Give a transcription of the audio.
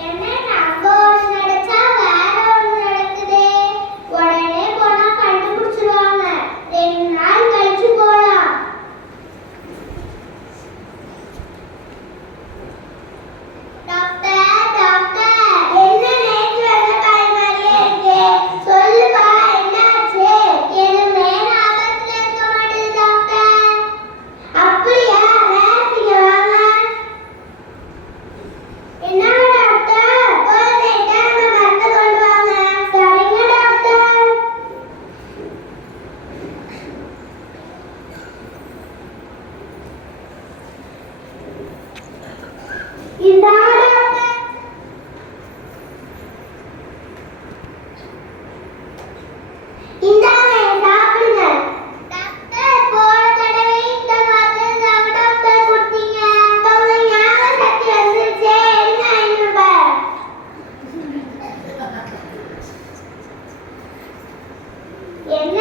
Amen. என்ன